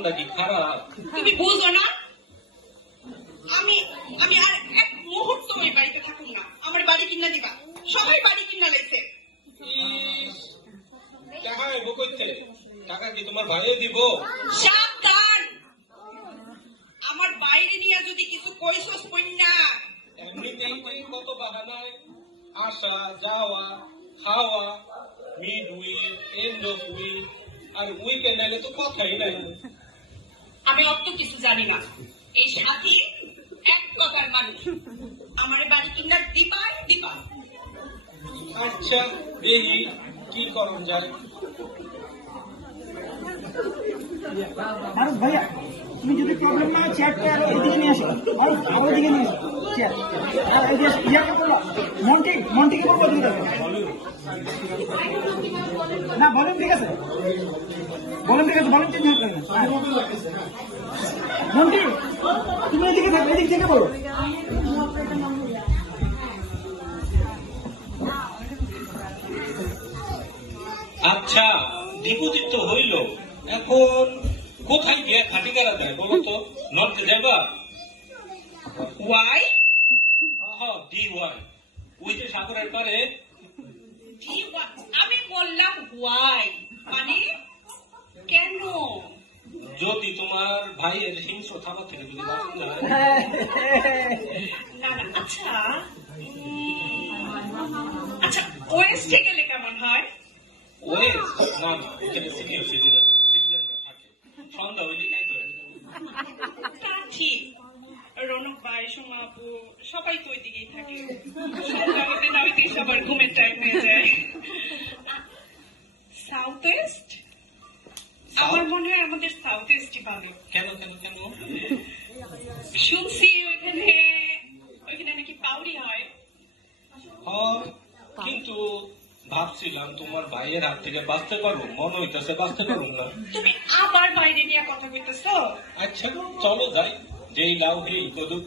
মনটা কি খারাপ? তুমি বুঝো না, আমি আমি আর এক মুহূর্ত ওই বাড়িতে থাকুন না। আমার বাড়ি কিনা দিবা, সবাই বাড়ি কিনা লেছে। ইস, টাকা এবো কইতে? টাকা কি তোমার ভাইয়ে দিব? সাবধান, আমার বাইরে নিয়ে যদি কিছু কইছস কইনা। এমনিতেই তুই কত বাহানায় আসা যাওয়া খাওয়া, mid week, end of week, আর উইকেন্ড এলে তো কথাই নাই। আমি অত কিছু জানি না, এই সাথী এক কথার মানুষ। আমার বাড়ি কিনা দিবাই দিবা। আচ্ছা দেখি কি করণ যায়। মানুষ ভাইয়া, তুমি যদি প্রবলেম না হয় চেয়ারটা এদিকে নিয়ে আসো, মানুষ আমার দিকে নিয়ে আসো চেয়ার। আর এই যে ইয়াকে বলবো, মন্টিকে বলবো দিকে দেখো। না বলেন ঠিক আছে, বলেন ঠিক আছে, বলেন চেঞ্জ হবে না। মন্টি তুমি এদিকে থাকো, এদিক থেকে বলো। আচ্ছা ডিপোজিট তো হইল, এখন কোথায় গিয়ে খাটি কারা দেয় বলো তো? নর্থে যাবা? ওয়াই ডি ওয়াই, ওই যে সাগরের পারে। আমি বললাম ওয়াই মানে কেন? যদি তোমার ভাইয়ের হিংস্র থাবা থেকে যদি বাঁচতে হয়। না না, আচ্ছা আচ্ছা, ওয়েস্টে গেলে কেমন হয়? ওয়ে না না, এখানে সিনিয়র সিটিজেনরা থাকে, সন্ধ্যা হইলে খাইতে হয়। তা ঠিক, রনক ভাই, সোমা আপু সবাই তো ওই দিকেই থাকে। সন্ধ্যা হইতে না হইতে সবার ঘুমের টাইম হয়ে যায়। সাউথ ওয়েস্ট, আমার মনে হয় আমাদের সাউথ ওয়েস্টই ভালো। কেন কেন কেন? শুনছি ওইখানে ওইখানে নাকি পাউরি হয়। হয়, কিন্তু ভাবছিলাম তোমার ভাইয়ের হাত থেকে বাঁচতে পারবো, মনে হইতেছে বাঁচতে পারবো না। তুমি আবার বাইরে নিয়ে কথা কইতেছো? আচ্ছা চলো যাই, যেই লাউ হেই কদুক।